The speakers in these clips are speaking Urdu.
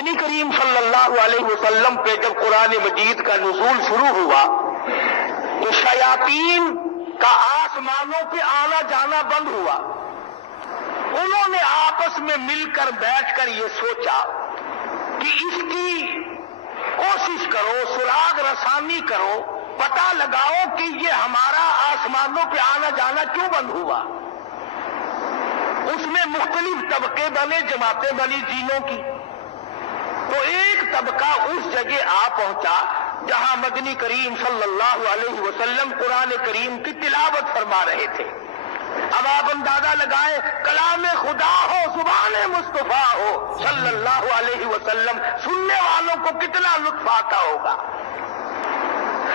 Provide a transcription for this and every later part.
نبی کریم صلی اللہ علیہ وسلم پہ جب قرآن مجید کا نزول شروع ہوا تو شیاطین کا آسمانوں پہ آنا جانا بند ہوا۔ انہوں نے آپس میں مل کر بیٹھ کر یہ سوچا کہ اس کی کوشش کرو، سراغ رسانی کرو، پتہ لگاؤ کہ یہ ہمارا آسمانوں پہ آنا جانا کیوں بند ہوا۔ اس میں مختلف طبقے بنے، جماعتیں بنی جنوں کی۔ تو ایک طبقہ اس جگہ آ پہنچا جہاں مدنی کریم صلی اللہ علیہ وسلم قرآن کریم کی تلاوت فرما رہے تھے۔ اب آپ اندازہ لگائیں، کلام خدا ہو، زبان مصطفیٰ ہو صلی اللہ علیہ وسلم، سننے والوں کو کتنا لطف آتا ہوگا۔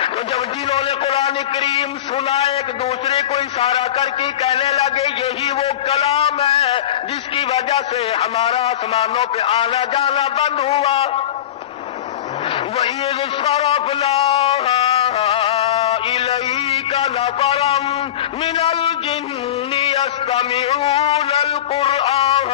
تو جب جنہوں نے قرآن کریم سنا ایک دوسرے کو اشارہ کر کے کہنے لگے یہی وہ کلام ہے جس کی وجہ سے ہمارا آسمانوں پہ آنا جانا بند ہوا۔ وَإِذْ صَرَفْنَا إِلَيْكَ نَفَرًا مِنَ الْجِنِّ يَسْتَمِعُونَ الْقُرْآنَ۔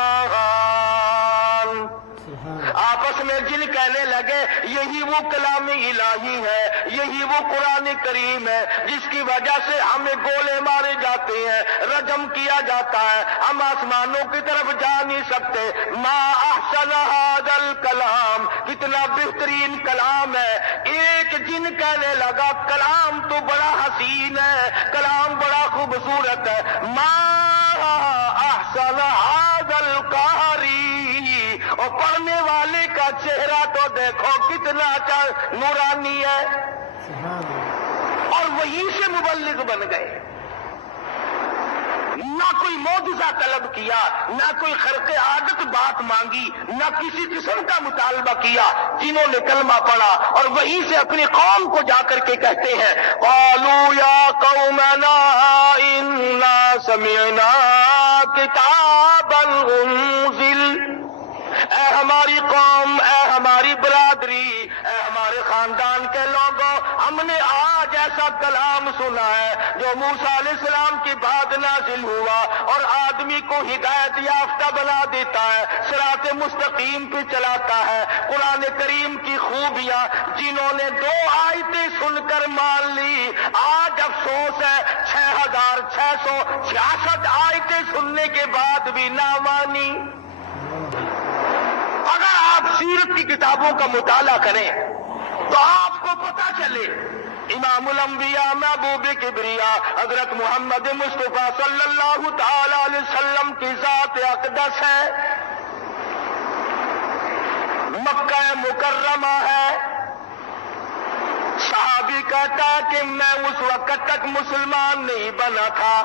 آپس میں جن کہنے لگے یہی وہ کلام الہی ہے، یہی وہ قرآن کریم ہے جس کی وجہ سے ہمیں گولے مارے جاتے ہیں، رجم کیا جاتا ہے، ہم آسمانوں کی طرف جا نہیں سکتے۔ ما احسن ھذا الکلام، کتنا بہترین کلام ہے۔ ایک جن کہنے لگا کلام تو بڑا حسین ہے، کلام بڑا خوبصورت ہے۔ ما احسن ھذا القاری، اور پڑھنے والے کا چہرہ تو دیکھو کتنا نورانی ہے، اور وہیں سے مبلغ بن گئے۔ نہ کوئی معجزہ طلب کیا، نہ کوئی خرق عادت بات مانگی، نہ کسی قسم کا مطالبہ کیا، جنہوں نے کلمہ پڑھا اور وہیں سے اپنی قوم کو جا کر کے کہتے ہیں قالوا یا قومنا انا سمعنا کتابا انزل، اے ہماری قوم، اے ہماری برادری، اے ہمارے خاندان کے لوگوں، ہم نے آج ایسا کلام سنا ہے جو موسیٰ علیہ السلام کی بعد نازل ہوا اور آدمی کو ہدایت یافتہ بنا دیتا ہے، صراط مستقیم پہ چلاتا ہے۔ قرآن کریم کی خوبیاں جنہوں نے 2 آیتیں سن کر مان لی، آج افسوس ہے 6666 آیتیں سننے کے بعد بھی نہ مانی۔ اگر آپ سیرت کی کتابوں کا مطالعہ کریں تو آپ کو پتہ چلے امام الانبیاء محبوب کبریاء حضرت محمد مصطفیٰ صلی اللہ تعالی علیہ وسلم کی ذات اقدس ہے، مکہ مکرمہ ہے۔ صحابی کہتا ہے کہ میں اس وقت تک مسلمان نہیں بنا تھا،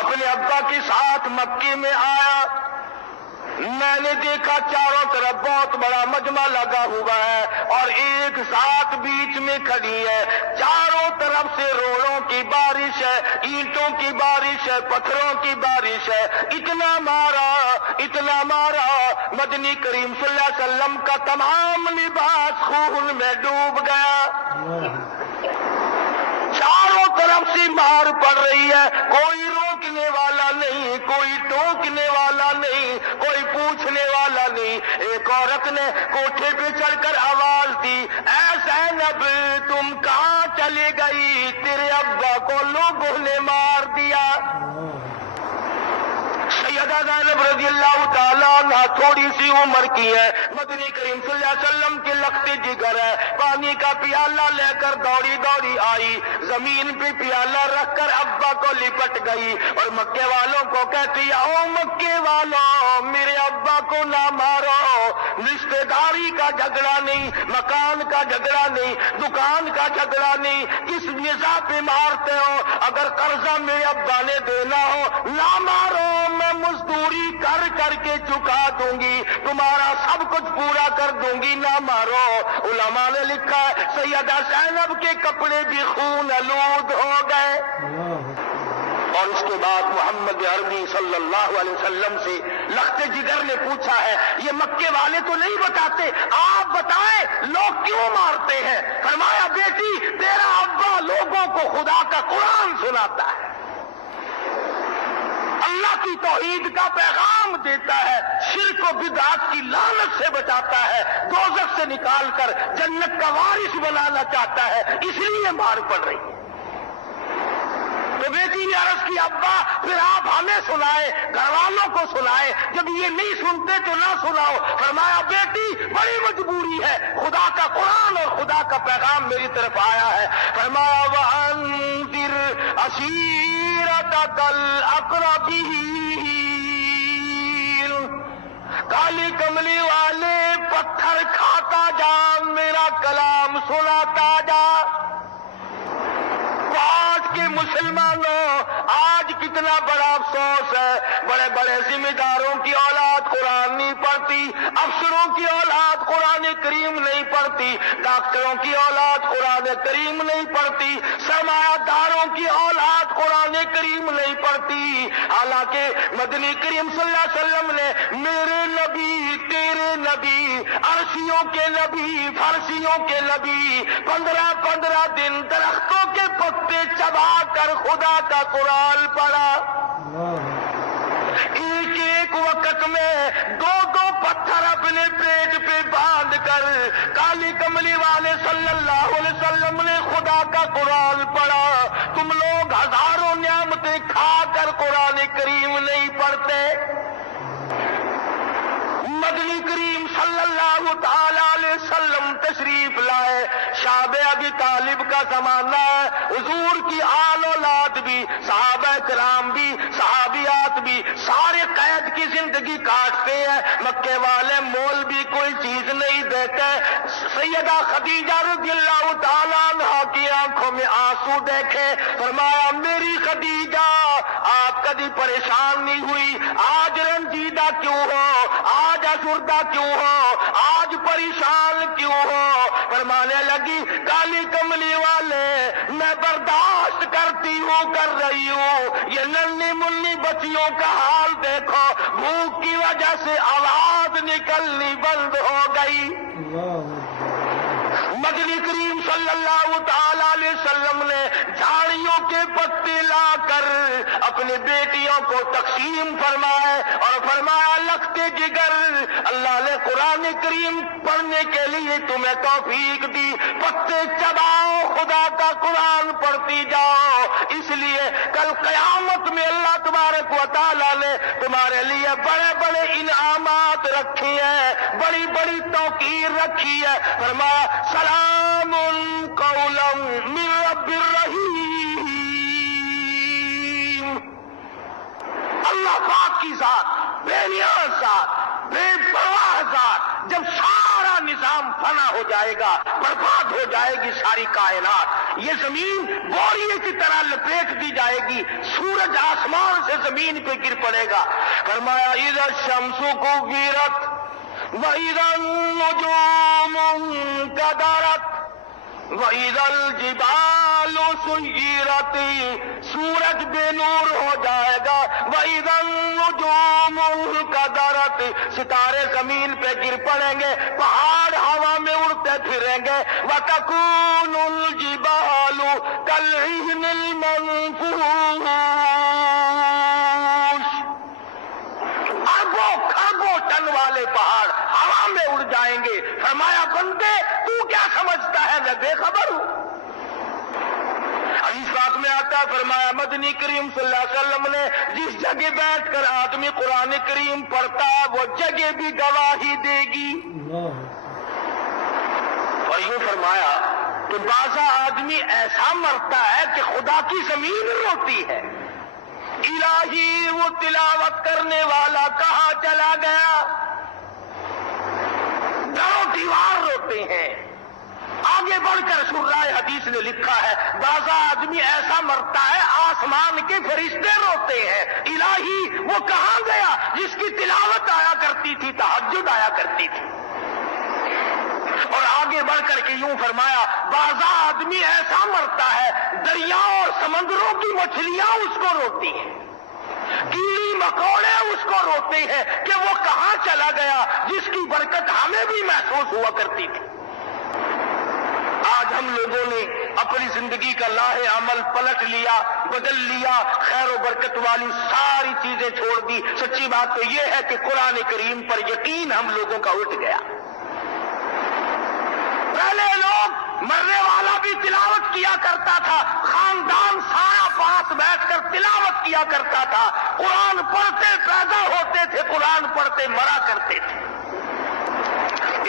اپنے ابا کے ساتھ مکے میں آیا، میں نے دیکھا چاروں طرف بہت بڑا مجمع لگا ہوا ہے اور ایک ساتھ بیچ میں کھڑی ہے، چاروں طرف سے روڑوں کی بارش ہے، اینٹوں کی بارش ہے، پتھروں کی بارش ہے، اتنا مارا مدنی کریم صلی اللہ علیہ وسلم کا تمام لباس خون میں ڈوب گیا۔ چاروں طرف سے مار پڑ رہی ہے، کوئی روکنے والا نہیں، کوئی ٹوکنے والا نہیں، کوئی پوچھنے والا نہیں۔ ایک عورت نے کوٹھے پہ چڑھ کر آواز دی اے زینب تم کہاں چلی گئی، تیرے ابا کو لوگوں نے مار دیا۔ سیدہ زینب رضی اللہ تعالیٰ عنہ تھوڑی سی عمر کی ہے، مدنی کریم صلی اللہ علیہ وسلم کے لخت جگر ہے، پانی کا پیالہ لے کر دوڑی آئی، زمین پہ پیالہ رکھ کر ابا کو لپٹ گئی اور مکے والوں کو کہتی او مکے والوں میرے ابا کو نہ مارو، رشتہ داری کا جھگڑا نہیں، مکان کا جھگڑا نہیں، دکان کا جھگڑا نہیں، کس وجہ پہ مارتے ہو؟ اگر قرضہ میرے ابا نے دینا ہو نہ مارو، میں مزدوری کر کے چکا دوں گی، تمہارا سب کچھ پورا کر دوں گی، نہ مارو۔ علماء نے لکھا ہے سیدہ زینب کے کپڑے بھی خون آلود ہو گئے۔ اور اس کے بعد محمد عربی صلی اللہ علیہ وسلم سے لخت جگر نے پوچھا ہے یہ مکے والے تو نہیں بتاتے، آپ بتائیں لوگ کیوں مارتے ہیں؟ فرمایا بیٹی تیرا ابا لوگوں کو خدا کا قرآن سناتا ہے، اللہ کی توحید کا پیغام دیتا ہے، شرک و بدعات کی لعنت سے بچاتا ہے، دوزخ سے نکال کر جنت کا وارث بنانا چاہتا ہے، اس لیے مار پڑ رہی ہے۔ تو بیٹی نے عرض کی ابا پھر آپ ہمیں سنائے، گھر والوں کو سنائے، جب یہ نہیں سنتے تو نہ سناؤ۔ فرمایا بیٹی بڑی مجبوری ہے، خدا کا قرآن اور خدا کا پیغام میری طرف آیا ہے۔ فرمایا وَأَنذِرْ عَشِيرَتَكَ الْأَقْرَبِينَ، کالی کملی والے پتھر کھاتا جا، میرا کلام سناتا جا۔ آج کے مسلمانوں، آج کتنا بڑا افسوس ہے، بڑے بڑے ذمہ داروں کی اولاد قرآن نہیں پڑھتی، افسروں کی اولاد قرآن کریم نہیں پڑھتی، ڈاکٹروں کی اولاد قرآن کریم نہیں پڑھتی، سرمایہ داروں کی اولاد قرآن کریم نہیں پڑھتی۔ حالانکہ مدنی کریم صلی اللہ علیہ وسلم نے میرے نبی، تیرے نبی، عرشیوں کے نبی، فرشیوں کے نبی 15 دن درختوں کے پتے چبا کر خدا کا قرآن پڑھا۔ ایک ایک وقت میں 2 پتھر اپنے پیٹ پہ باندھ کر کالی کملی والے صلی اللہ علیہ وسلم نے خدا کا قرآن پڑھا۔ تم لوگ ہزاروں نعمتیں کھا کر قرآن کریم نہیں پڑھتے۔ مدنی کریم صلی اللہ تعالی علیہ وسلم تشریف لائے، شاب ابی طالب کا زمانہ ہے، حضور کی آل اولاد بھی، صحابہ کرام بھی، صحابیات بھی، سارے قید کی زندگی کاٹتے ہیں، مکے والے مول بھی کوئی چیز نہیں دیتے۔ سیدہ خدیجہ رضی اللہ تعالیٰ عنہا کی آنکھوں میں آنسو دیکھے، فرمایا میری خدیجہ آپ کبھی پریشان نہیں ہوئی، آج رنجیدہ کیوں ہو، آج افسردہ کیوں ہو، آج پریشان کیوں ہو؟ فرمانے لگی کالی کملی والے میں برداشت کرتی ہوں، کر رہی ہوں، یہ ننھی منی بچیوں کا حال دیکھو، بھوک کی وجہ سے آواز نکلنی بند ہو گئی۔ مدنی کریم صلی اللہ تعالی علیہ وسلم نے جھاڑیوں کے پتے لا کر اپنی بیٹیوں کو تقسیم فرمائے اور فرمایا لختے جگر، اللہ نے قرآن کریم پڑھنے کے لیے تمہیں توفیق دی، پتے چباؤ، خدا کا قرآن پڑھتی جاؤ۔ اس لیے کل قیامت میں اللہ تبارک و تعالی نے تمہارے لیے بڑے بڑے انعامات رکھی ہیں، بڑی بڑی توقیر رکھی ہے۔ فرمایا سلام قولا من رب الرحیم، اللہ پاک کی ذات، بے نیاز ذات، بے پرواہ ذات، جب سارا نظام فنا ہو جائے گا، برباد ہو جائے گی ساری کائنات، یہ زمین بوریے کی طرح لپیٹ دی جائے گی، سورج آسمان سے زمین پہ گر پڑے گا۔ فرمایا اذا الشمس کورت وَإِذَا النُّجُومُ انكَدَرَتْ وَإِذَا الْجِبَالُ سُيِّرَتْ، سورج بے نور ہو جائے گا، وَإِذَا النُّجُومُ انكَدَرَتْ، ستارے زمین پہ گر پڑیں گے، پہاڑ ہوا میں اڑتے پھریں گے، وَتَكُونُ الْجِبَالُ كَالْعِهْنِ الْمَنفُوشِ، اربوں کھربوں ٹن والے پہاڑ ہوا میں اڑ جائیں گے۔ فرمایا بندے تو کیا سمجھتا ہے میں بے خبر ہوں؟ حدیث پاک میں آتا ہے، فرمایا مدنی کریم صلی اللہ علیہ وسلم نے جس جگہ بیٹھ کر آدمی قرآن کریم پڑھتا ہے وہ جگہ بھی گواہی دے گی۔ اور یوں فرمایا کہ بعض آدمی ایسا مرتا ہے کہ خدا کی زمین روتی ہے، الہی وہ تلاوت کرنے والا کہاں چلا گیا؟ گھروں دیوار روتے ہیں۔ آگے بڑھ کر سورہ حدیث نے لکھا ہے بعض آدمی ایسا مرتا ہے آسمان کے فرشتے روتے ہیں، الہی وہ کہاں گیا جس کی تلاوت آیا کرتی تھی، تہجد آیا کرتی تھی۔ اور آگے بڑھ کر کے یوں فرمایا بعض آدمی ایسا مرتا ہے دریاؤں اور سمندروں کی مچھلیاں اس کو روتی ہیں، کیڑی مکوڑے اس کو روتے ہیں کہ وہ کہاں چلا گیا جس کی برکت ہمیں بھی محسوس ہوا کرتی تھی۔ آج ہم لوگوں نے اپنی زندگی کا لاہ عمل پلٹ لیا، بدل لیا، خیر و برکت والی ساری چیزیں چھوڑ دی۔ سچی بات تو یہ ہے کہ قرآن کریم پر یقین ہم لوگوں کا اٹھ گیا۔ پہلے لوگ مرنے والا بھی تلاوت کیا کرتا تھا، خاندان سارا پاس بیٹھ کر تلاوت کیا کرتا تھا، قرآن پڑھتے پیدا ہوتے تھے، قرآن پڑھتے مرا کرتے تھے۔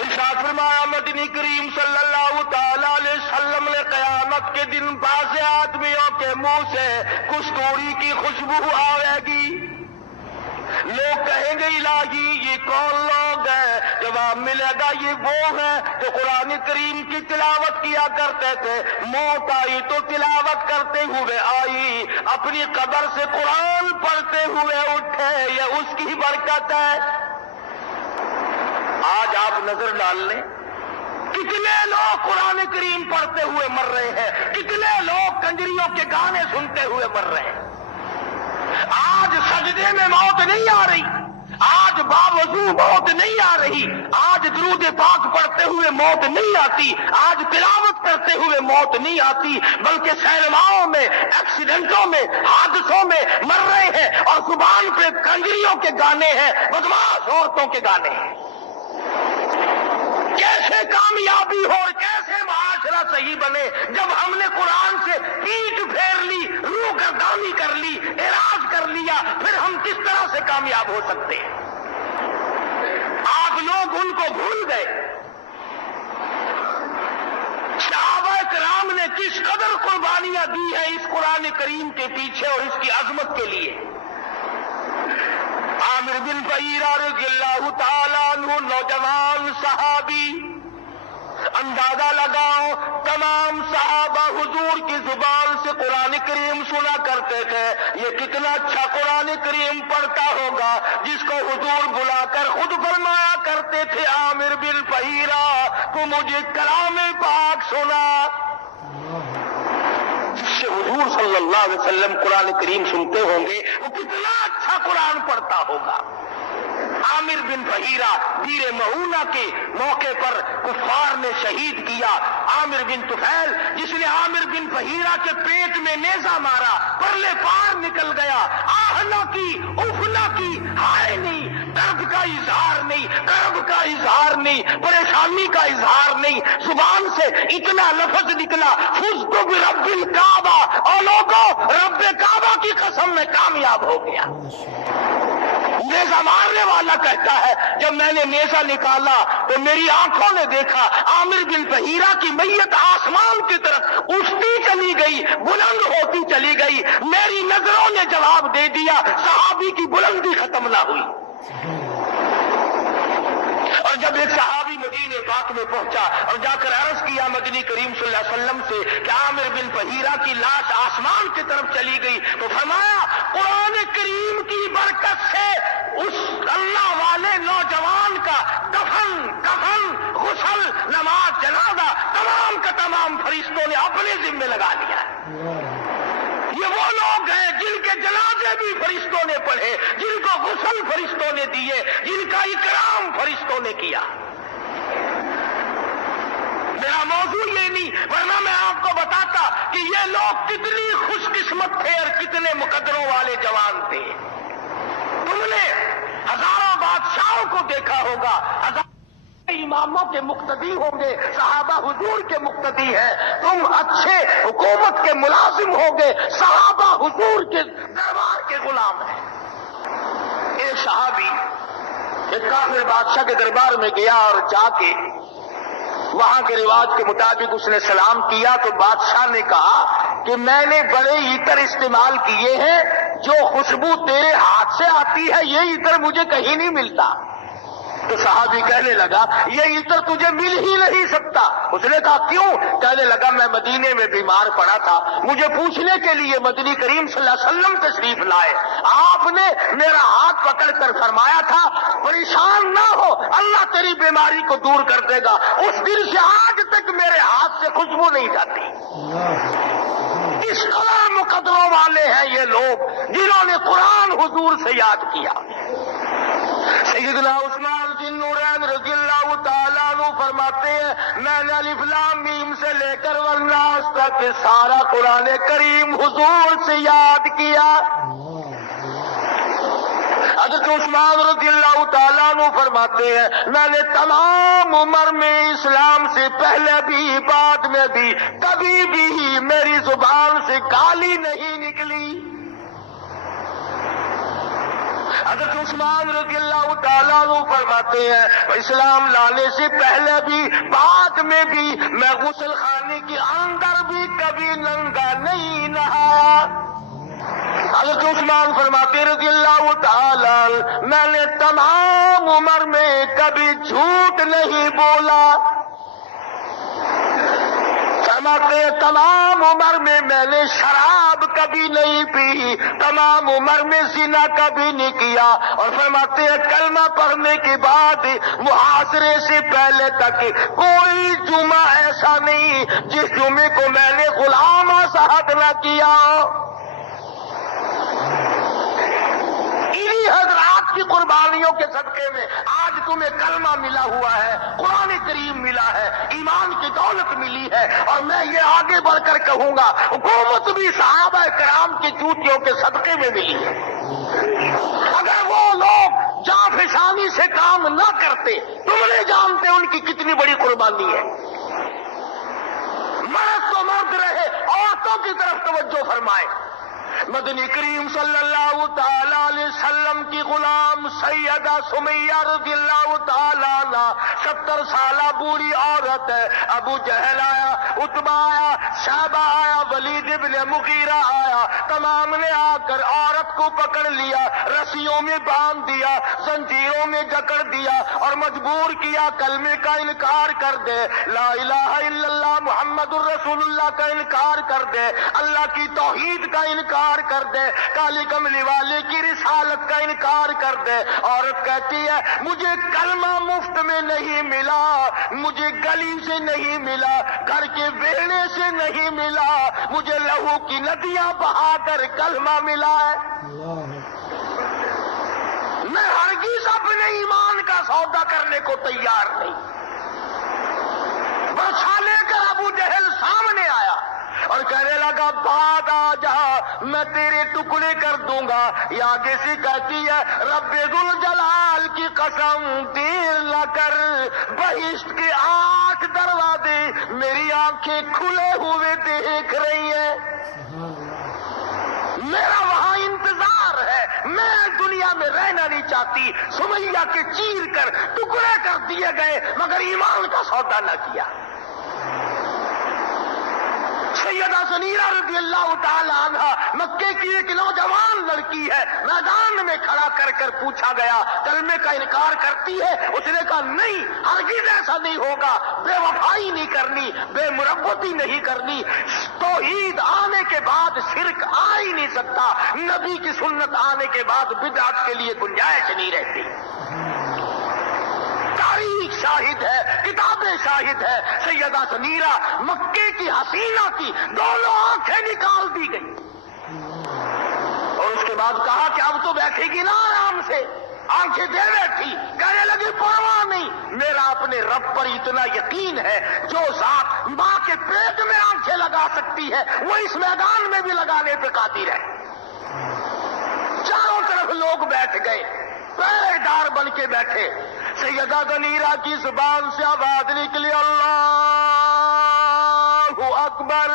ارشاد فرمایا مدنی کریم صلی اللہ تعالی علیہ وسلم نے قیامت کے دن بعض آدمیوں کے منہ سے کستوری کی خوشبو آئے گی، لوگ کہیں گے الہی یہ کون لوگ ہیں؟ جواب ملے گا یہ وہ ہیں جو قرآن کریم کی تلاوت کیا کرتے تھے، موت آئی تو تلاوت کرتے ہوئے آئی، اپنی قبر سے قرآن پڑھتے ہوئے اٹھے، یہ اس کی برکت ہے۔ آج آپ نظر ڈال لیں کتنے لوگ قرآن کریم پڑھتے ہوئے مر رہے ہیں، کتنے لوگ کنجریوں کے گانے سنتے ہوئے مر رہے ہیں۔ آج سجدے میں موت نہیں آ رہی، آج باوضو موت نہیں آ رہی، آج درود پاک پڑھتے ہوئے موت نہیں آتی، آج تلاوت کرتے ہوئے موت نہیں آتی، بلکہ سینماؤں میں، ایکسیڈنٹوں میں، حادثوں میں مر رہے ہیں، اور زبان پہ کنجریوں کے گانے ہیں، بدماش عورتوں کے گانے ہیں۔ کیسے کامیابی ہو اور کیسے معاشرہ صحیح بنے جب ہم نے قرآن سے پیٹ پھیر لی، روح گردانی کر لی، اعراض کر لیا، پھر ہم کس طرح سے کامیاب ہو سکتے ہیں؟ آپ لوگ ان کو بھول گئے۔ صحابہ کرام نے کس قدر قربانیاں دی ہیں اس قرآن کریم کے پیچھے اور اس کی عظمت کے لیے۔ عامر بن فہیرہ رضی اللہ تعالیٰ عنہ نوجوان صحابی، اندازہ لگاؤ تمام صحابہ حضور کی زبان سے قرآن کریم سنا کرتے تھے، یہ کتنا اچھا قرآن کریم پڑھتا ہوگا جس کو حضور بلا کر خود فرمایا کرتے تھے عامر بن فہیرہ تو مجھے کلام پاک سنا۔ جس سے حضور صلی اللہ علیہ وسلم قرآن کریم سنتے ہوں گے وہ کتنا اچھا قرآن پڑھتا ہوگا۔ عامر بن فہیرہ دیر معونہ کے موقع پر کفار نے شہید کیا۔ عامر بن طفیل جس نے عامر بن فہیرہ کے پیٹ میں نیزہ مارا، پرلے پار نکل گیا، آہ نہ کی، اف نہ کی، ہائے نہیں، درد کا اظہار نہیں، کرب کا اظہار نہیں، پریشانی کا اظہار نہیں، زبان سے اتنا لفظ نکلا فزت برب الکعبہ، اور لوگوں رب کعبہ کی قسم میں کامیاب ہو گیا۔ نیزہ مارنے والا کہتا ہے جب میں نے نیزہ نکالا تو میری آنکھوں نے دیکھا عامر بن فہیرہ کی میت آسمان کی طرف اٹھتی چلی گئی، بلند ہوتی چلی گئی، میری نظروں نے جواب دے دیا، صحابی کی بلندی ختم نہ ہوئی۔ اور جب ایک صحابی مدینے پاک میں پہنچا اور جا کر عرض کیا مدنی کریم صلی اللہ علیہ وسلم سے کہ عامر بن فہیرہ کی لاش آسمان کی طرف چلی گئی، تو فرمایا قرآن کریم کی برکت سے اس اللہ والے نوجوان کا کفن غسل نماز جنازہ تمام کا تمام فرشتوں نے اپنے ذمہ لگا لیا ہے۔ یہ وہ لوگ ہیں جن کے جنازے بھی فرشتوں نے پڑھے، جن کو غسل فرشتوں نے دیے، جن کا اکرام فرشتوں نے کیا۔ میرا موضوع یہ نہیں، ورنہ میں آپ کو بتاتا کہ یہ لوگ کتنی خوش قسمت تھے اور کتنے مقدروں والے جوان تھے۔ تم نے ہزاروں بادشاہوں کو دیکھا ہوگا، اماموں کے مقتدی ہوں گے، صحابہ حضور کے مقتدی ہیں، تم اچھے حکومت کے ملازم ہوں گے، صحابہ حضور کے دربار کے غلام ہیں۔ ایک صحابی ایک کافر بادشاہ کے دربار میں گیا اور جا کے وہاں کے رواج کے مطابق اس نے سلام کیا تو بادشاہ نے کہا کہ میں نے بڑے عطر استعمال کیے ہیں، جو خوشبو تیرے ہاتھ سے آتی ہے یہ عطر مجھے کہیں نہیں ملتا۔ تو صحابی کہنے لگا یہ عطر تجھے مل ہی نہیں سکتا۔ اس نے کہا کیوں؟ کہنے لگا میں مدینے میں بیمار پڑا تھا، مجھے پوچھنے کے لیے مدنی کریم صلی اللہ علیہ وسلم تشریف لائے، آپ نے میرا ہاتھ پکڑ کر فرمایا تھا پریشان نہ ہو، اللہ تیری بیماری کو دور کر دے گا۔ اس دن سے آج تک میرے ہاتھ سے خوشبو نہیں جاتی۔ اس قدر مقدروں والے ہیں یہ لوگ جنہوں نے قرآن حضور سے یاد کیا۔ سیدنا عثمان بن نورین رضی اللہ تعالیٰ عنہ فرماتے ہیں میں نے الف لام میم سے لے کر والناس تک سارا قرآن کریم حضور سے یاد کیا۔ حضرت عثمان رضی اللہ تعالیٰ عنہ فرماتے ہیں میں نے تمام عمر میں اسلام سے پہلے بھی بعد میں بھی کبھی بھی میری زبان سے گالی نہیں نکلی۔ حضرت عثمان رضی اللہ تعالیٰ عنہ فرماتے ہیں اسلام لانے سے پہلے بھی بعد میں بھی میں غسل خانے کے اندر بھی کبھی ننگا نہیں نہایا۔ حضرت عثمان فرماتے رضی اللہ تعالیٰ میں نے تمام عمر میں کبھی جھوٹ نہیں بولا۔ فرماتے تمام عمر میں نے شراب کبھی نہیں پی، تمام عمر میں زنا کبھی نہیں کیا، اور فرماتے ہیں کلمہ پڑھنے کے بعد محاصرے سے پہلے تک کوئی جمعہ ایسا نہیں جس جمعے کو میں نے غلام آزاد نہ کیا۔ انہی حضرات کی قربانیوں کے صدقے میں آج تمہیں کلمہ ملا ہوا ہے، قرآن کریم ملا ہے، ایمان کی دولت ملی ہے، اور میں یہ آگے بڑھ کر کہوں گا حکومت بھی صحابہ کرام کی جوتیوں کے صدقے میں ملی ہے۔ اگر وہ لوگ جانفشانی سے کام نہ کرتے تم نہیں جانتے ان کی کتنی بڑی قربانی ہے۔ مرد تو مرد رہے، عورتوں کی طرف توجہ فرمائے۔ مدنی کریم صلی اللہ تعالی علیہ وسلم کی غلام سیدہ سمیہ رضی اللہ تعالی عنہ 70 سالہ بوڑھی عورت ہے۔ ابو جہل آیا، عتبہ آیا، شیبہ آیا، ولید ابن مغیرہ آیا، تمام نے آ کر عورت کو پکڑ لیا، رسیوں میں باندھ دیا، زنجیروں میں جکڑ دیا اور مجبور کیا کلمے کا انکار کر دے، لا الہ الا اللہ محمد الرسول اللہ کا انکار کر دے، اللہ کی توحید کا انکار کر دے، کالی کملی والے کی رسالت کا انکار کر دے۔ عورت کہتی ہے مجھے کلمہ مفت میں نہیں ملا، مجھے گلی سے نہیں ملا، گھر کے ویڑے سے نہیں ملا، مجھے لہو کی ندیاں بہا کر کلمہ ملا ہے۔ میں ہرگز اپنے ایمان کا سودا کرنے کو تیار نہیں۔ برچھا لے کر ابو جہل سامنے آیا اور کہنے لگا بعد آ جا میں تیرے ٹکڑے کر دوں گا۔ یہ آگے سے کہتی ہے رب ذوالجلال کی قسم دیر نہ کر، بہشت کے 8 دروازے میری آنکھیں کھلے ہوئے دیکھ رہی ہیں، میرا وہاں انتظار ہے، میں دنیا میں رہنا نہیں چاہتی۔ سمیہ کے چیر کر ٹکڑے کر دیے گئے مگر ایمان کا سودا نہ کیا۔ سیدہ سنیرہ رضی اللہ تعالی عنہ مکے کی ایک نوجوان لڑکی ہے، میدان میں کھڑا کر کر پوچھا گیا کلمے کا انکار کرتی ہے؟ اس نے کہا نہیں، ہرگز ایسا نہیں ہوگا، بے وفائی نہیں کرنی، بے مربتی نہیں کرنی، توحید آنے کے بعد شرک آ ہی نہیں سکتا، نبی کی سنت آنے کے بعد بدعت کے لیے گنجائش نہیں رہتی۔ تاریخ شاہد ہے، کتابیں شاہد ہے، سیدہ سمیرہ مکے کی حسینہ کی دونوں آنکھیں نکال دی گئی، اور اس کے بعد کہا کہ اب تو بیٹھے گی نا آرام سے، آنکھیں دے بیٹھی، کہنے لگی پرواہ نہیں، میرا اپنے رب پر اتنا یقین ہے، جو ذات ماں کے پیٹ میں آنکھیں لگا سکتی ہے وہ اس میدان میں بھی لگانے پہ قادر ہے۔ چاروں طرف لوگ بیٹھ گئے، پہرے دار بن کے بیٹھے۔ سیدہ سنیرہ کی زبان سے آواز نکلی اللہ اکبر،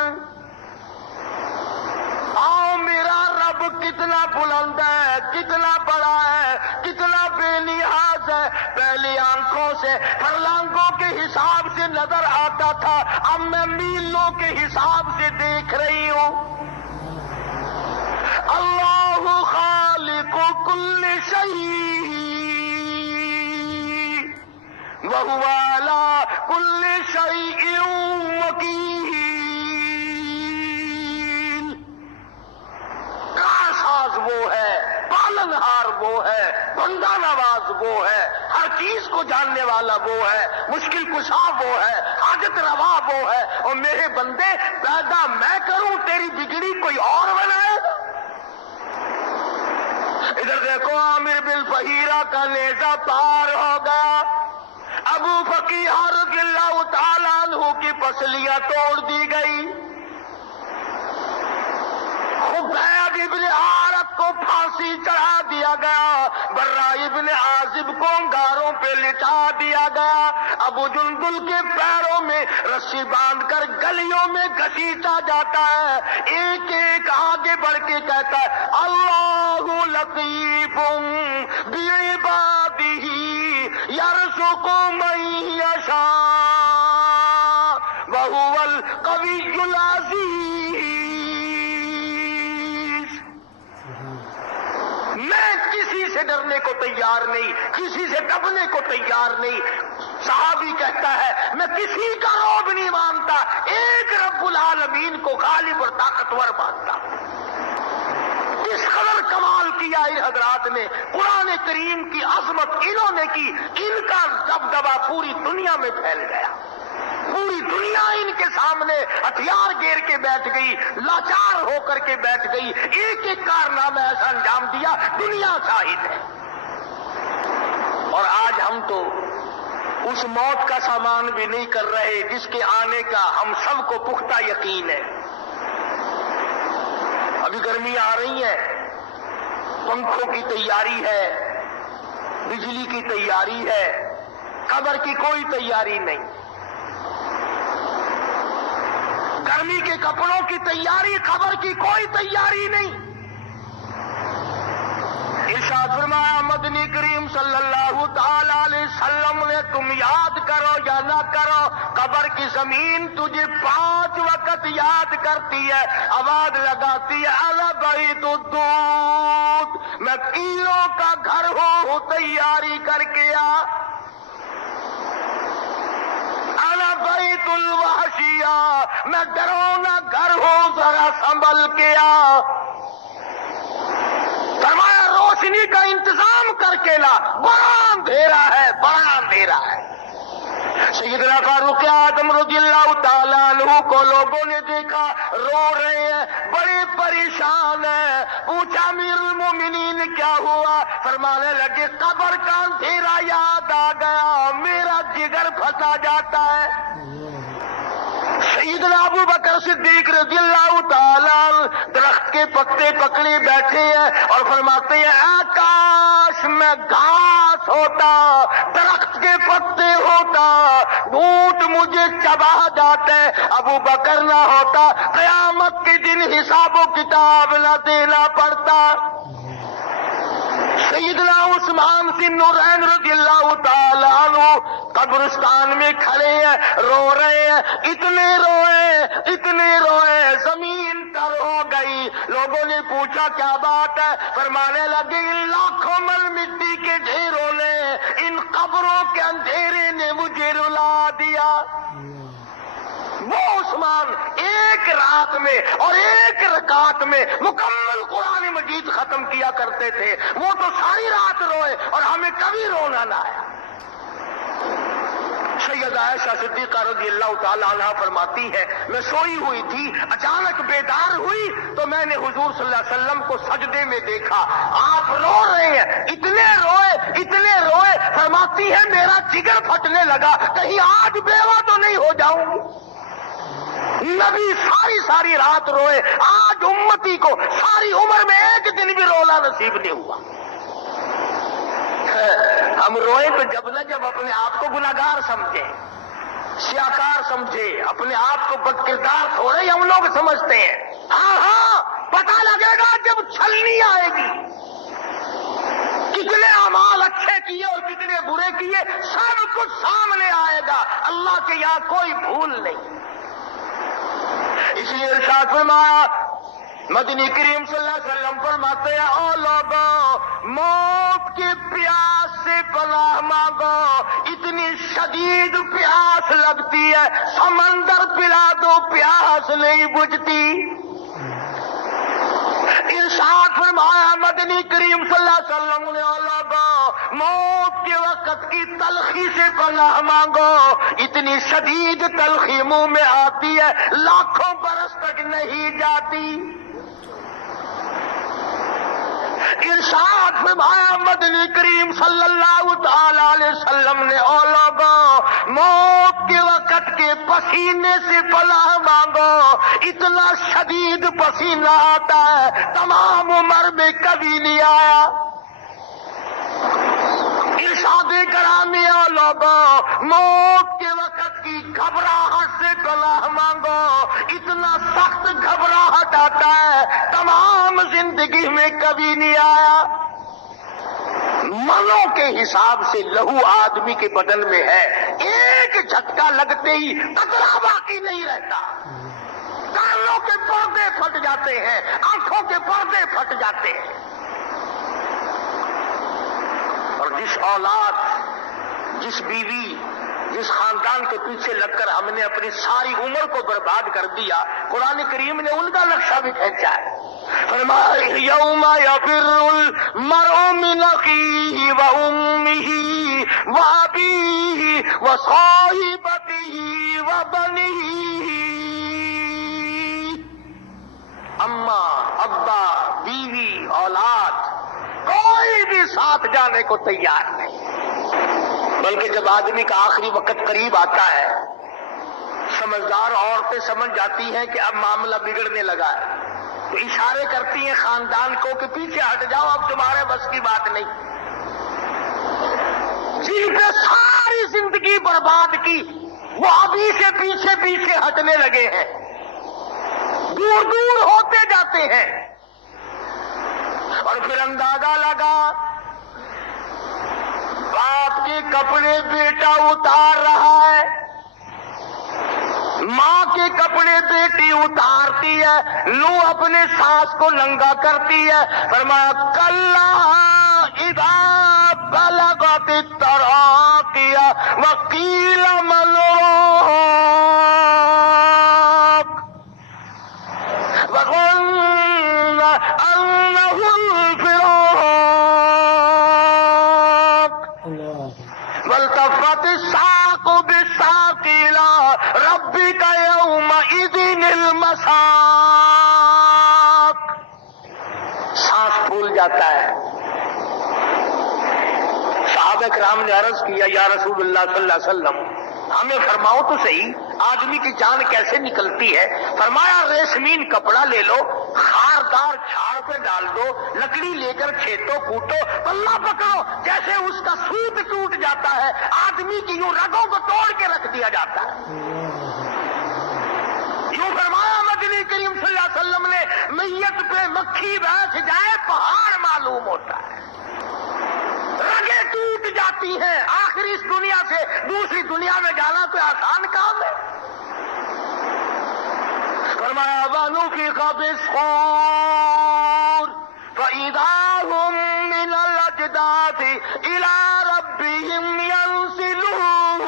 آؤ میرا رب کتنا بلند ہے، کتنا بڑا ہے، کتنا بے نیاز ہے۔ پہلی آنکھوں سے فرلانگوں کے حساب سے نظر آتا تھا، اب میں میلوں کے حساب سے دیکھ رہی ہوں۔ اللہ خالق کل شیء وہو علی کل شیء وکیل۔ کارساز وہ ہے، پالنہار وہ ہے، بندہ نواز وہ ہے، ہر چیز کو جاننے والا وہ ہے، مشکل کشا وہ ہے، حاجت روا وہ ہے، اور میرے بندے پیدا میں کروں تیری بگڑی کوئی اور بنائے گا؟ ادھر دیکھو عامر بن فہیرہ کا نیزہ پار ہو گیا، ابو فقیہ رضی اللہ تعالیٰ عنہ کی پسلیاں توڑ دی گئی، خبیب ابن عارت کو پھانسی چڑھا دیا گیا، برا ابن عازب کو انگاروں پہ لٹا دیا گیا، ابو جندل کے پیروں میں رسی باندھ کر گلیوں میں گھسیٹا جاتا ہے، ایک ایک آگے بڑھ کے کہتا ہے اللہ لطیف بعبادہ یرزق من یشاء وہو القوی العزیز۔ میں کسی سے ڈرنے کو تیار نہیں، کسی سے دبنے کو تیار نہیں۔ صحابی کہتا ہے میں کسی کا رعب نہیں مانتا، ایک رب العالمین کو غالب اور طاقتور مانتا۔ اس قدر کمال کیا ان حضرات نے، قرآن کریم کی عظمت انہوں نے کی، ان کا دبدبا پوری دنیا میں پھیل گیا، پوری دنیا ان کے سامنے ہتھیار گیر کے بیٹھ گئی، لاچار ہو کر کے بیٹھ گئی، ایک ایک کارنامہ ایسا انجام دیا، دنیا شاہد ہے۔ اور آج ہم تو اس موت کا سامان بھی نہیں کر رہے جس کے آنے کا ہم سب کو پختہ یقین ہے۔ ابھی گرمیاں آ رہی ہیں، پنکھوں کی تیاری ہے، بجلی کی تیاری ہے، قبر کی کوئی تیاری نہیں، گرمی کے کپڑوں کی تیاری، قبر کی کوئی تیاری نہیں۔ ارشاد فرمایا مدنی کریم صلی اللہ تعالی علیہ وسلم نے تم یاد کرو یا نہ کرو، قبر کی زمین تجھے 5 وقت یاد کرتی ہے، آواز لگاتی ہے الا بیت الدود، میں کیلوں کا گھر ہوں تیاری کر کے آ، الا بیت الوحشیہ، میں ڈرونا گھر ہوں ذرا سنبھل کے آ۔ فرمایا روشنی کا انتظام کر کے لا، بڑا اندھیرا ہے، بڑا اندھیرا ہے۔ سیدنا فاروق اعظم رضی اللہ تعالیٰ عنہ کو لوگوں نے دیکھا رو رہے ہیں، بڑے پریشان ہیں، پوچھا امیر المومنین کیا ہوا؟ فرمانے لگے قبر کا اندھیرا یاد آ گیا، میرا جگر پھنسا جاتا ہے۔ سیدنا ابو بکر صدیق رضی اللہ تعالیٰ درخت کے پتے پکڑے بیٹھے ہیں اور فرماتے ہیں اے کاش میں گھاس ہوتا، درخت کے پتے ہوتا، اونٹ مجھے چبا جاتے، ابو بکر نہ ہوتا، قیامت کے دن حساب و کتاب نہ دینا پڑتا۔ سیدنا عثمان ذی النورین رضی اللہ تعالیٰ عنہ قبرستان میں کھڑے ہیں، رو رہے ہیں، اتنے روئے زمین تر ہو گئی۔ لوگوں نے پوچھا کیا بات ہے؟ فرمانے لگے ان لاکھوں من مٹی کے ڈھیروں نے، ان قبروں کے اندھیرے نے مجھے رلا دیا۔ وہ عثمان ایک رات میں اور ایک رکعت میں مکمل قرآن مجید ختم کیا کرتے تھے، وہ تو ساری رات روئے اور ہمیں کبھی رونا نہ آیا۔ سیدہ عائشہ صدیقہ رضی اللہ تعالیٰ عنہ فرماتی ہے میں سوئی ہوئی تھی، اچانک بیدار ہوئی تو میں نے حضور صلی اللہ علیہ وسلم کو سجدے میں دیکھا، آپ رو رہے ہیں، اتنے روئے، فرماتی ہے میرا جگر پھٹنے لگا، کہیں آج بیوہ تو نہیں ہو جاؤں گی۔ نبی ساری رات روئے، آج امتی کو ساری عمر میں ایک دن بھی رونا نصیب نہیں ہوا۔ ہم روئے تو جب اپنے آپ کو گناہگار سمجھے، سیاکار سمجھے، اپنے آپ کو بد کردار تھوڑے ہی ہم لوگ سمجھتے ہیں۔ ہاں پتہ لگے گا جب چھلنی آئے گی، کتنے اعمال اچھے کیے اور کتنے برے کیے سب کچھ سامنے آئے گا، اللہ کے یہاں کوئی بھول نہیں۔ اس لیے ارشاد فرمایا مدنی کریم صلی اللہ علیہ وسلم فرماتے ہیں او لوگوں موت کے پیاس سے پناہ مانگو، اتنی شدید پیاس لگتی ہے سمندر پلا دو پیاس نہیں بجھتی۔ ارشاد فرمایا مدنی کریم صلی اللہ علیہ وسلم نے او لوگوں موت کے وقت کی تلخی سے پناہ مانگو، اتنی شدید تلخی منہ میں آتی ہے لاکھوں برس تک نہیں جاتی۔ ارشاد فرمایا مدنی کریم صلی اللہ تعالی علیہ وسلم نے، او لوگوں موت کے وقت کے پسینے سے پناہ مانگو، اتنا شدید پسینہ آتا ہے تمام عمر میں کبھی نہیں آیا۔ ارشاد کرامی، او لوگوں موت کے وقت کی گھبراہٹ سے پناہ مانگو، اتنا سخت گھبراہٹ آتا ہے تمام زندگی میں کبھی نہیں آیا۔ منوں کے حساب سے لہو آدمی کے بدن میں ہے، ایک جھٹکا لگتے ہی قطرہ باقی نہیں رہتا، کانوں کے پردے پھٹ جاتے ہیں، آنکھوں کے پردے پھٹ جاتے ہیں۔ اور جس اولاد، جس بیوی، جس خاندان کے پیچھے لگ کر ہم نے اپنی ساری عمر کو برباد کر دیا، قرآن کریم نے ان کا نقشہ بھی کھینچا ہے۔ فرمایا یوم یفر المرء من اخیہ وامہ وابیہ وصاحبتہ وبنیہ، اماں، ابا، بیوی، اولاد، کوئی بھی ساتھ جانے کو تیار نہیں۔ بلکہ جب آدمی کا آخری وقت قریب آتا ہے، سمجھدار عورتیں سمجھ جاتی ہیں کہ اب معاملہ بگڑنے لگا ہے، تو اشارے کرتی ہیں خاندان کو کہ پیچھے ہٹ جاؤ، اب تمہارے بس کی بات نہیں۔ جن پہ ساری زندگی برباد کی وہ ابھی سے پیچھے پیچھے ہٹنے لگے ہیں، دور دور ہوتے جاتے ہیں۔ اور پھر اندازہ لگا، باپ کے کپڑے بیٹا اتار رہا ہے، ماں کے کپڑے بیٹی اتارتی ہے، لو اپنے ساس کو ننگا کرتی ہے۔ فرمایا کلا اذا بلغت التراقی وقیل من راق وظن انہ الفراق والتفت الساق بالساق الى ربک یومئذ المساق۔ سانس پھول جاتا ہے۔ صحابہ کرام نے عرض کیا، یا رسول اللہ صلی اللہ علیہ وسلم ہمیں فرماؤ تو صحیح، آدمی کی جان کیسے نکلتی ہے؟ فرمایا ریشمین کپڑا لے لو، خاردار جھاڑ پہ ڈال دو، لکڑی لے کر کھیتوں کوٹو، پلہ پکڑو، جیسے اس کا سوت ٹوٹ جاتا ہے آدمی کی یوں رگوں کو توڑ کے رکھ دیا جاتا ہے۔ یوں فرمایا مدنی کریم صلی اللہ علیہ وسلم نے، میت پہ مکھی بیٹھ جائے پہاڑ معلوم ہوتا ہے، رگیں ٹوٹ جاتی ہیں۔ آخر اس دنیا سے دوسری دنیا میں جانا کوئی آسان کام ہے؟ فرمایا وَنُفِخَ فِي-الصُّورِ فَإِذَا هُم مِّنَ الْأَجْدَاثِ إِلَىٰ رَبِّهِمْ يَنسِلُونَ۔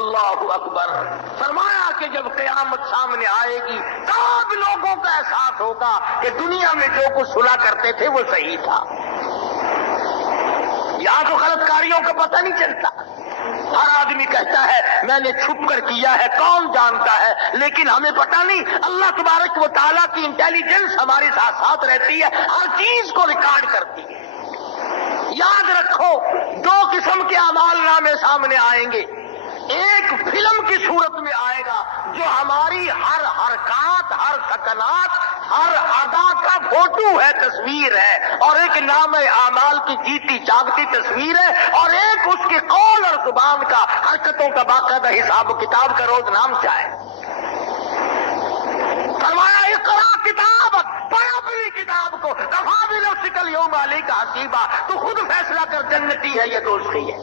اللہ اکبر۔ فرمایا کہ جب قیامت سامنے آئے گی تب لوگوں کا احساس ہوگا کہ دنیا میں جو کچھ صلح کرتے تھے وہ صحیح تھا۔ یہاں تو غلط کاریوں کا پتہ نہیں چلتا، ہر آدمی کہتا ہے میں نے چھپ کر کیا ہے، کون جانتا ہے، لیکن ہمیں پتہ نہیں۔ اللہ تبارک و تعالیٰ کی انٹیلیجنس ہمارے ساتھ ساتھ رہتی ہے، ہر چیز کو ریکارڈ کرتی ہے۔ یاد رکھو، دو قسم کے اعمال نامے سامنے آئیں گے، ایک فلم کی صورت میں آئے گا جو ہماری ہر حرکات، ہر سکنات، ہر ادا کا فوٹو ہے، تصویر ہے، اور ایک نام اعمال کی جیتی جاگتی تصویر ہے، اور ایک اس کے قول اور زبان کا، حرکتوں کا باقاعدہ حساب و کتاب کا روز نام چاہے۔ فرمایا اقرا کتابک، پڑھ اپنی کتاب کو، کفا بنفسک اليوم علیک حسیبا، تو خود فیصلہ کر جنتی ہے یا دوزخی ہے۔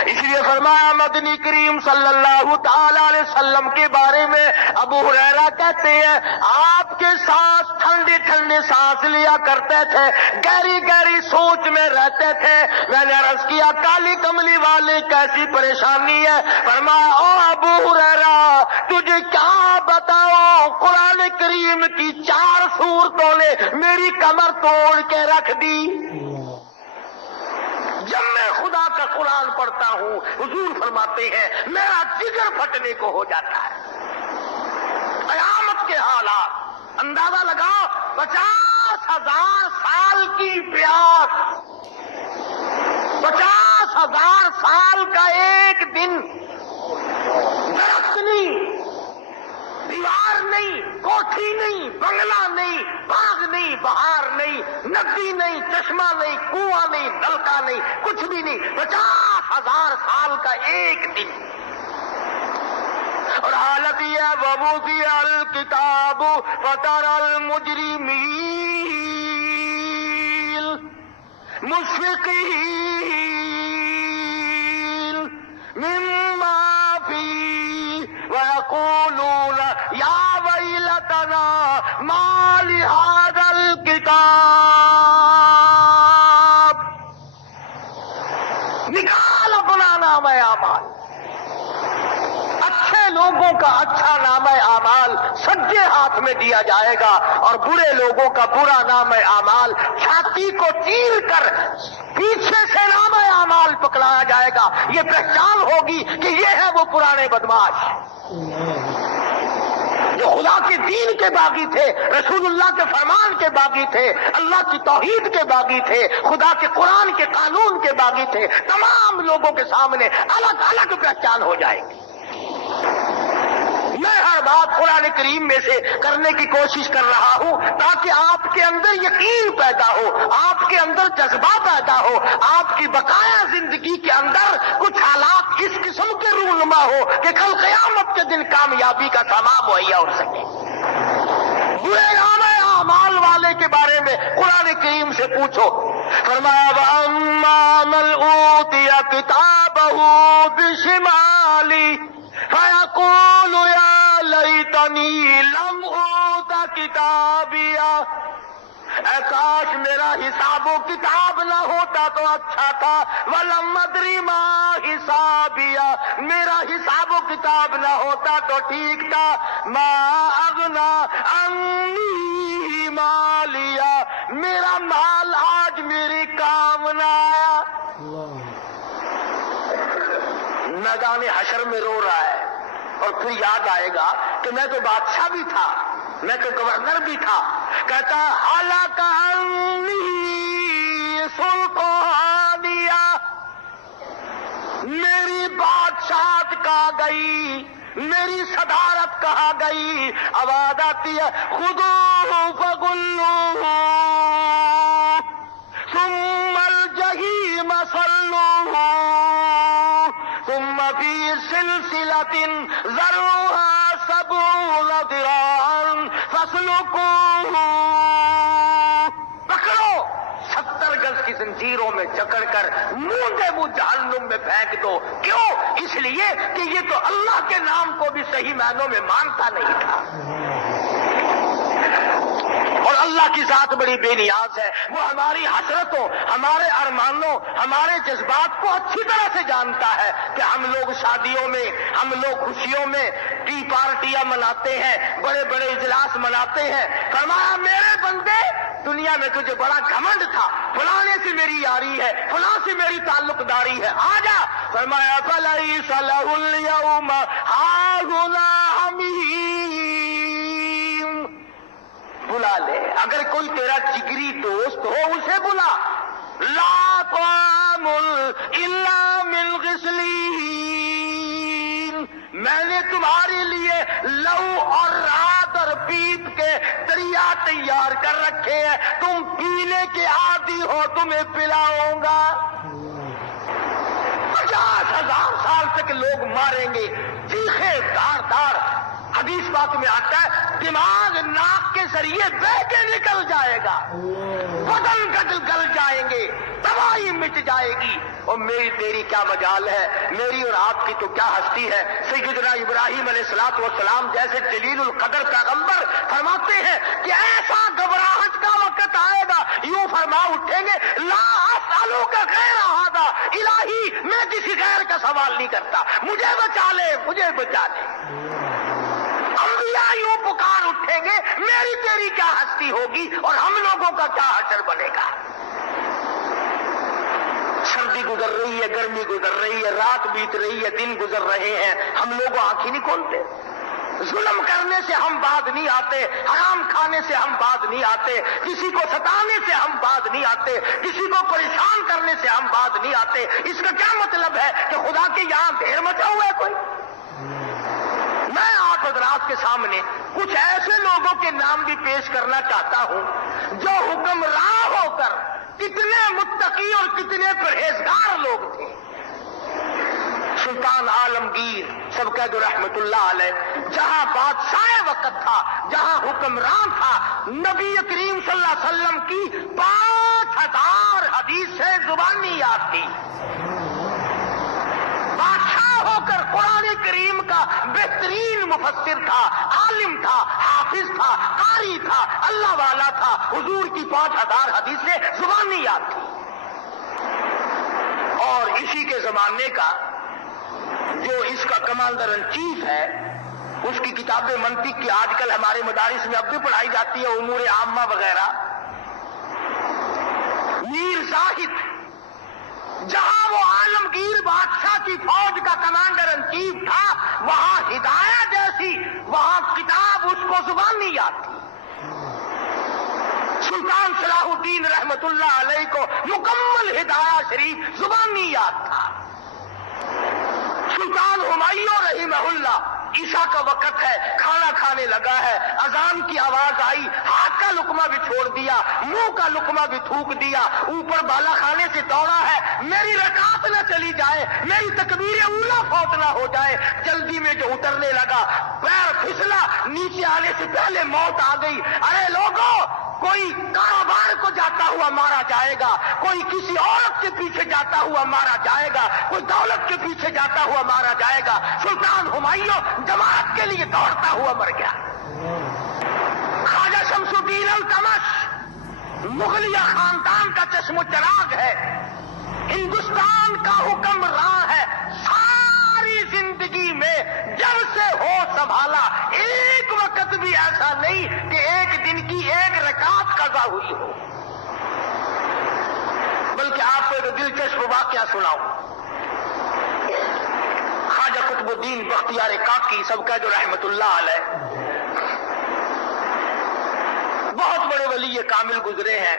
اس لیے فرمایا مدنی کریم صلی اللہ تعالی علیہ وسلم کے بارے میں ابو ہریرہ کہتے ہیں آپ کے سانس ٹھنڈے ٹھنڈے سانس لیا کرتے تھے، گہری گہری سوچ میں رہتے تھے۔ میں نے عرض کیا کالی کملی والے کیسی پریشانی ہے؟ فرمایا او ابو ہریرہ تجھے کیا بتاؤ، قرآن کریم کی 4 سورتوں نے میری کمر توڑ کے رکھ دی۔ جب میں خدا کا قرآن پڑھتا ہوں حضور فرماتے ہیں میرا جگر پھٹنے کو ہو جاتا ہے۔ قیامت کے حالات اندازہ لگاؤ، 50,000 سال کی پیاس، 50,000 سال کا ایک دن، درخت نہیں، دیوار نہیں، کوٹھی نہیں، بنگلہ نہیں، باغ نہیں، بہار نہیں، ندی نہیں، چشمہ نہیں، کنواں نہیں، نلکا نہیں، کچھ بھی نہیں، 50,000 سال کا ایک دن، اور حالت یہ ہے وَوُضِعَ الْكِتَابُ فَتَرَى الْمُجْرِمِينَ مُشْفِقِينَ مِمَّا فِيهِ وَيَقُولُونَ يَا وَيْلَتَنَا مَا لِهَذَا الْكِتَابِ، نکال اپنا نام اعمال، اچھے لوگوں کا اچھا نام اعمال سجے ہاتھ میں دیا جائے گا، اور برے لوگوں کا برا نام اعمال چھاتی کو چیر کر پیچھے سے نام اعمال پکڑایا جائے گا۔ یہ پہچان ہوگی کہ یہ ہے وہ پرانے بدماش جو خدا کے دین کے باغی تھے، رسول اللہ کے فرمان کے باغی تھے، اللہ کی توحید کے باغی تھے، خدا کے قرآن کے قانون کے باغی تھے۔ تمام لوگوں کے سامنے الگ الگ پہچان ہو جائے گی۔ میں ہر بات قرآن کریم میں سے کرنے کی کوشش کر رہا ہوں تاکہ آپ کے اندر یقین پیدا ہو، آپ کے اندر جذبہ پیدا ہو، آپ کی بقایا زندگی کے اندر کچھ حالات اس قسم کے رونما ہو کہ کل قیامت کے دن کامیابی کا سامان مہیا ہو سکے۔ برے نام اعمال والے کے بارے میں قرآن کریم سے پوچھو، فرمایا وَأَمَّا مَنْ أُوتِيَ كِتَابَهُ بِشِمَالِهِ فَيَقُولُ يَا لَيْتَنِي لَمْ أُوتَ كِتَابِيَهْ، اے کاش میرا حساب و کتاب نہ ہوتا تو اچھا تھا، وَلَمْ أَدْرِ مَا حِسَابِيَهْ، میرا حساب و کتاب نہ ہوتا تو ٹھیک تھا، مَا أَغْنَىٰ عَنِّي مَالِيَهْ، میرا مال آج میری کام نہ آیا۔ میدان حشر میں رو رہا ہے، اور پھر یاد آئے گا کہ میں تو بادشاہ بھی تھا، میں تو گورنر بھی تھا۔ کہتا ہلاک عنی سلطانیہ، میری بادشاہت کہاں گئی، میری صدارت کہاں گئی۔ آواز آتی ہے خذوہ فغلوہ ثم الجحیم صلوہ ثم فی سلسلۃ ذرعها 70 ذراعا فاسلکوہ، پکڑو 70 گز کی زنجیروں میں جکڑ کر مونڈے منہ جہنم میں پھینک دو۔ کیوں؟ اس لیے کہ یہ تو اللہ کے نام کو بھی صحیح معنوں میں مانتا نہیں تھا، اور اللہ کی ذات بڑی بے نیاز ہے، وہ ہماری حسرتوں، ہمارے ارمانوں، ہمارے جذبات کو اچھی طرح سے جانتا ہے کہ ہم لوگ شادیوں میں، ہم لوگ خوشیوں میں ٹی پارٹیاں مناتے ہیں، بڑے بڑے اجلاس مناتے ہیں۔ فرمایا میرے بندے، دنیا میں تجھے بڑا گھمنڈ تھا، فلانے سے میری یاری ہے، فلاں سے میری تعلق داری ہے، آ جا۔ فرمایا فلیس لہ اليوم ہاہنا حمیم، بلا لے، اگر کوئی تیرا جگری دوست ہو اسے بلا۔ لا طعام الا من غسلین، میں نے تمہارے لیے لو اور رات اور پیپ کے دریا تیار کر رکھے ہیں، تم پینے کے عادی ہو، تمہیں پلاؤں گا۔ 50,000 سال تک لوگ ماریں گے، چیخے دار دار، حدیث بات میں آتا ہے دماغ ناک کے ذریعے بہ کے نکل جائے گا، بدن گل جائیں گے، تباہی مٹ جائے گی۔ اور میری تیری کیا مجال ہے، میری اور آپ کی تو کیا ہستی ہے۔ سیدنا ابراہیم علیہ الصلوۃ والسلام جیسے جلیل القدر پیغمبر فرماتے ہیں کہ ایسا گھبراہٹ کا وقت آئے گا، یوں فرما اٹھیں گے لا اسألوک غیر ھذا، الہی میں کسی غیر کا سوال نہیں کرتا، مجھے بچا لے، مجھے بچا لے۔ انبیاء یوں پکار اٹھیں گے، میری تیری کیا ہستی ہوگی اور ہم لوگوں کا کیا حشر بنے گا۔ سردی گزر رہی ہے، گرمی گزر رہی ہے، رات بیت رہی ہے، دن گزر رہے ہیں، ہم لوگ آنکھ ہی نہیں کھولتے۔ ظلم کرنے سے ہم باز نہیں آتے، حرام کھانے سے ہم باز نہیں آتے، کسی کو ستانے سے ہم باز نہیں آتے، کسی کو پریشان کرنے سے ہم باز نہیں آتے۔ اس کا کیا مطلب ہے کہ خدا کے یہاں ڈھیر مچا ہوا ہے کوئی؟ میں آپ حضرات کے سامنے کچھ ایسے لوگوں کے نام بھی پیش کرنا چاہتا ہوں جو حکمراں ہو کر کتنے متقی اور کتنے پرہیزگار لوگ تھے۔ سلطان عالمگیر سب کہہ دو رحمت اللہ علیہ، جہاں بادشاہ وقت تھا، جہاں حکمران تھا، نبی کریم صلی اللہ علیہ وسلم کی 5000 حدیثیں زبانی یاد تھی۔ بادشاہ ہو کر قرآن کریم کا بہترین مفسر تھا، عالم تھا، حافظ تھا، قاری تھا، اللہ والا تھا، حضور کی 5000 حدیثیں زبانی یاد تھی۔ اور اسی کے زمانے کا جو اس کا کمانڈر ان چیف ہے، اس کی کتاب منطق کی آج کل ہمارے مدارس میں اب بھی پڑھائی جاتی ہے، امور عامہ وغیرہ، میر زاہد، جہاں وہ عالمگیر بادشاہ کی فوج کا کمانڈر ان چیف تھا، وہاں ہدایہ جیسی وہاں کتاب اس کو زبانی یاد تھی۔ سلطان صلاح الدین رحمت اللہ علیہ کو مکمل ہدایہ شریف زبانی یاد تھا۔ سلطان ہمایوں رحمہ اللہ، عشاء کا وقت ہے، کھانا کھانے لگا ہے، اذان کی آواز آئی، ہاتھ کا لقمہ بھی چھوڑ دیا، منہ کا لقمہ بھی تھوک دیا، اوپر بالا خانے سے دوڑا ہے، میری رکعت نہ چلی جائے، میری تکبیر اولا فوت نہ ہو جائے۔ جلدی میں جو اترنے لگا، پیر پھسلا، نیچے آنے سے پہلے موت آ گئی۔ ارے لوگوں، کوئی کاروبار کو جاتا ہوا مارا جائے گا، کوئی کسی عورت کے پیچھے جاتا ہوا مارا جائے گا، کوئی دولت کے پیچھے جاتا ہوا مارا جائے گا۔ سلطان ہمایوں جماعت کے لیے دوڑتا ہوا مر گیا۔ خواجہ شمس الدین التمش مغلیہ خاندان کا چشم و چراغ ہے، ہندوستان کا حکمراں ہے، ساری زندگی میں جب سے ہو سنبھالا ایک وقت بھی ایسا نہیں کہ ایک دن کی ایک رکعت قضا ہوئی ہو۔ بلکہ آپ کو ایک دلچسپ واقعہ سناؤں۔ خواجہ قطب الدین بختیار کاکی سب کہہ دو رحمت اللہ علیہ، بہت بڑے ولی کامل گزرے ہیں۔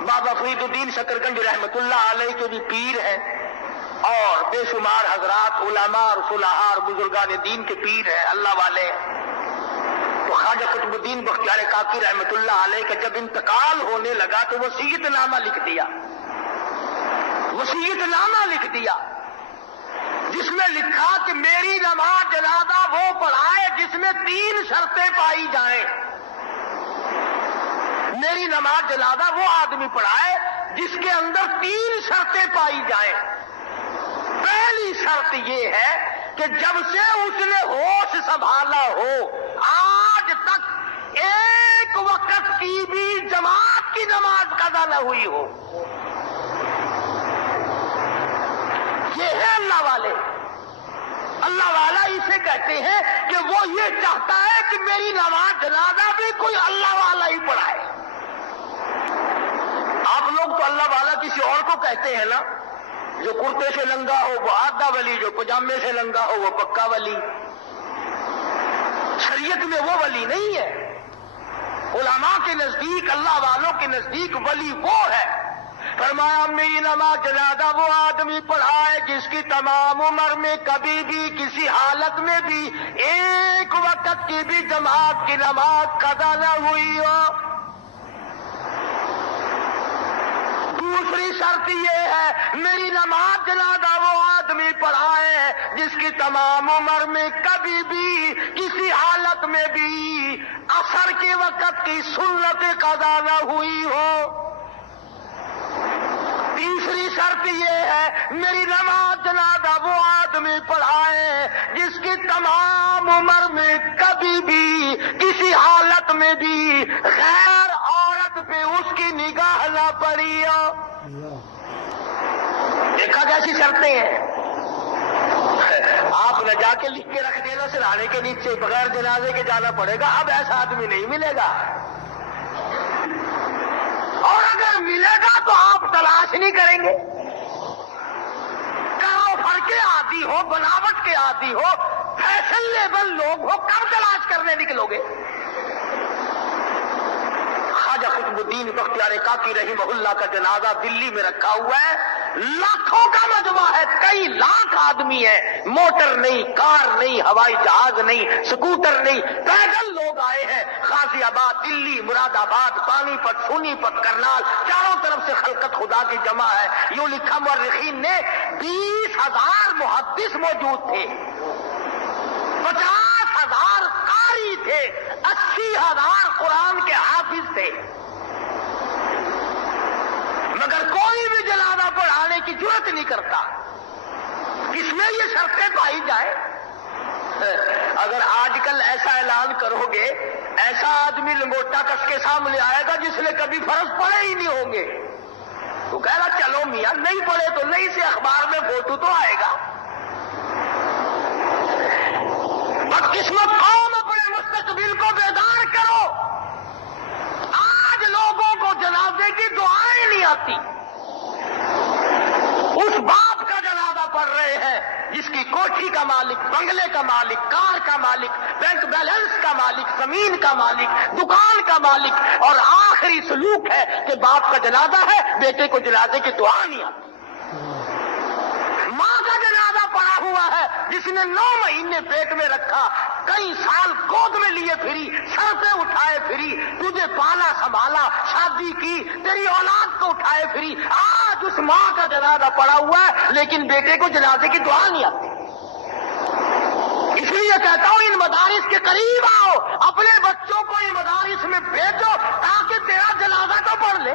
بابا فرید الدین شکرگنج رحمت اللہ علیہ کے بھی پیر ہیں، اور بے شمار حضرات علماء اور صلحاء اور بزرگان دین کے پیر ہیں، اللہ والے۔ تو خواجہ قطب الدین بختیار کاکی رحمت اللہ علیہ کا جب انتقال ہونے لگا تو وصیت نامہ لکھ دیا، وصیت نامہ لکھ دیا، جس میں لکھا کہ میری نماز جنازہ وہ پڑھائے جس میں 3 شرطیں پائی جائیں۔ میری نماز جنازہ وہ آدمی پڑھائے جس کے اندر 3 شرطیں پائی جائیں۔ پہلی شرط یہ ہے کہ جب سے اس نے ہوش سنبھالا ہو آج تک ایک وقت کی بھی جماعت کی نماز قضا نہ ہوئی ہو۔ یہ ہے اللہ والے۔ اللہ والا اسے کہتے ہیں کہ وہ یہ چاہتا ہے کہ میری نماز جنازہ بھی کوئی اللہ والا ہی پڑھائے۔ آپ لوگ تو اللہ والا کسی اور کو کہتے ہیں نا، جو کرتے سے لنگا ہو وہ آدھا ولی، جو پجامے سے لنگا ہو وہ پکا ولی۔ شریعت میں وہ ولی نہیں ہے۔ علماء کے نزدیک، اللہ والوں کے نزدیک ولی وہ ہے۔ فرمایا میری نماز جنازہ وہ آدمی پڑھائے جس کی تمام عمر میں کبھی بھی کسی حالت میں بھی ایک وقت کی بھی جماعت کی نماز قضا نہ ہوئی ہو۔ دوسری شرط یہ ہے میری نماز جنازہ وہ آدمی پڑھائے جس کی تمام عمر میں کبھی بھی کسی حالت میں بھی عصر کے وقت کی سنت قضا نہ ہوئی ہو۔ تیسری شرط یہ ہے میری نماز جنازہ وہ آدمی پڑھائے جس کی تمام عمر میں کبھی بھی کسی حالت میں بھی غیر عورت پہ اس کی نگاہ نہ پڑی ہو۔ دیکھا کیسی شرطیں ہیں۔ آپ نہ جا کے لکھ کے رکھ دینا سرانے کے نیچے بغیر جنازے کے جانا پڑے گا، اب ایسا آدمی نہیں ملے گا، اور اگر ملے گا تو آپ تلاش نہیں کریں گے۔ کہاں فر کے عادی ہو، بناوٹ کے عادی ہو، فیشنیبل لوگ ہو کب تلاش کرنے نکلو گے؟ خواجہ قطب الدین بختیار کاکی رحمہ اللہ کا جنازہ دلی میں رکھا ہوا ہے، لاکھوں کا مجمع ہے، کئی لاکھ آدمی ہے، موٹر نہیں، کار نہیں، ہوائی جہاز نہیں، سکوٹر نہیں، پیدل لوگ آئے ہیں، غازی آباد، دلی، مراد آباد، پانی پت، سونی پت، کرنال، چاروں طرف سے خلقت خدا کی جمع ہے۔ یوں لکھا مورخین نے 20,000 محدث موجود تھے، 50,000 قاری تھے، 80,000 قرآن کے حافظ تھے، مگر کوئی بھی جنازہ پڑھانے کی جرات نہیں کرتا۔ کس میں یہ شرطیں پائی جائے؟ اگر آج کل ایسا اعلان کرو گے، ایسا آدمی لنگوٹا کس کے سامنے آئے گا جس نے کبھی فرض پڑھے ہی نہیں ہوں گے، تو کہہ رہا چلو میاں نہیں پڑھے تو نہیں سے اخبار میں فوٹو تو آئے گا۔ بدقسمت قوم، اپنے مستقبل کو بیدار کرو۔ آج لوگوں کو جنازے کی دعائیں نہیں آتی۔ اس باپ کا جنازہ پڑھ رہے ہیں جس کی کوٹھی کا مالک، بنگلے کا مالک، کار کا مالک، بینک بیلنس کا مالک، زمین کا مالک، دکان کا مالک، اور آخری سلوک ہے کہ باپ کا جنازہ ہے، بیٹے کو جنازے کی دعا نہیں آتی۔ ماں کا جنازہ پڑا ہوا ہے جس نے 9 مہینے پیٹ میں رکھا، کئی سال گود میں لیے پھری، سر پہ اٹھائے پھری، تجھے پالا سنبھالا، شادی کی، تیری اولاد کو اٹھائے پھری، آج اس ماں کا جنازہ پڑا ہوا ہے لیکن بیٹے کو جنازے کی دعا نہیں آتی۔ اس لیے کہتا ہوں ان مدارس کے قریب آؤ، اپنے بچوں کو ان مدارس میں بھیجو تاکہ تیرا جنازہ تو پڑھ لے،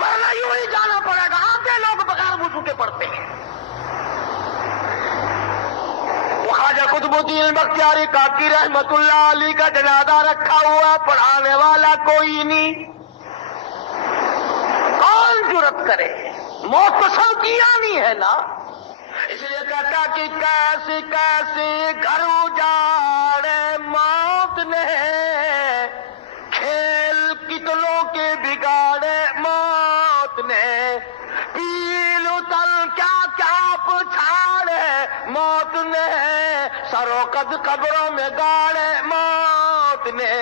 ورنہ یوں ہی جانا پڑے گا۔ آتے لوگ بغیر وضو کے پڑھتے ہیں۔ خواجہ قطب الدین بختیار کاکی رحمت اللہ علیہ کا جنازہ رکھا ہوا، پڑھانے والا کوئی نہیں، کون جرت کرے؟ موت تو سب کی آنی ہے نا۔ اس لیے کہتا کہ کیسے کیسے گھر اجاڑے موت نے، کھیل کتنوں کے بگاڑے موت نے، پیل اتل کیا کیا پچھاڑے موت نے، سرو قد قبروں میں گاڑے موت نے۔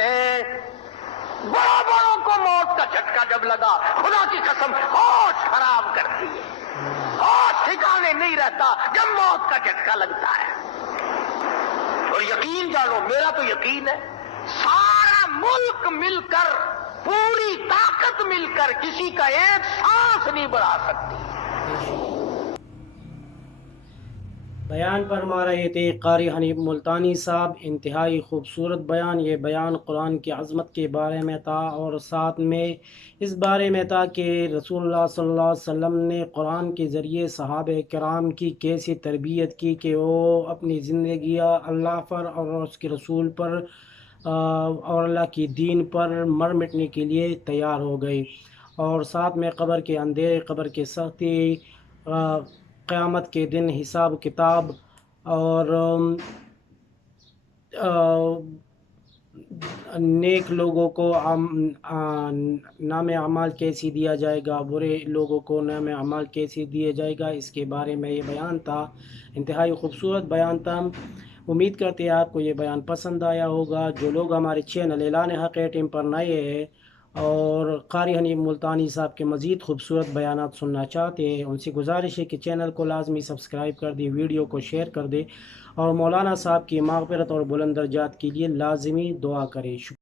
بڑوں بڑوں کو موت کا جھٹکا جب لگا، خدا کی قسم ہوش خراب کرتی ہے، ہوش ٹھکانے نہیں رہتا جب موت کا جھٹکا لگتا ہے۔ اور یقین جانو، میرا تو یقین ہے سارا ملک مل کر، پوری طاقت مل کر کسی کا ایک سانس نہیں بڑھا سکتی۔ بیان فرما رہے تھے قاری حنیف ملتانی صاحب، انتہائی خوبصورت بیان۔ یہ بیان قرآن کی عظمت کے بارے میں تھا، اور ساتھ میں اس بارے میں تھا کہ رسول اللہ صلی اللہ علیہ وسلم نے قرآن کے ذریعے صحابہ کرام کی کیسی تربیت کی کہ وہ اپنی زندگی اللہ پر اور اس کے رسول پر اور اللہ کی دین پر مر مٹنے کے لیے تیار ہو گئی، اور ساتھ میں قبر کے اندھیرے، قبر کے سختی، قیامت کے دن حساب کتاب، اور نیک لوگوں کو نام اعمال کیسی دیا جائے گا، برے لوگوں کو نام اعمال کیسی دیا جائے گا، اس کے بارے میں یہ بیان تھا۔ انتہائی خوبصورت بیان تھا۔ امید کرتے ہیں آپ کو یہ بیان پسند آیا ہوگا۔ جو لوگ ہمارے چینل اعلان حق ٹیم پر نئے ہیں اور قاری حنیف ملتانی صاحب کے مزید خوبصورت بیانات سننا چاہتے ہیں، ان سے گزارش ہے کہ چینل کو لازمی سبسکرائب کر دیں، ویڈیو کو شیئر کر دیں، اور مولانا صاحب کی مغفرت اور بلند درجات کے لیے لازمی دعا کریں۔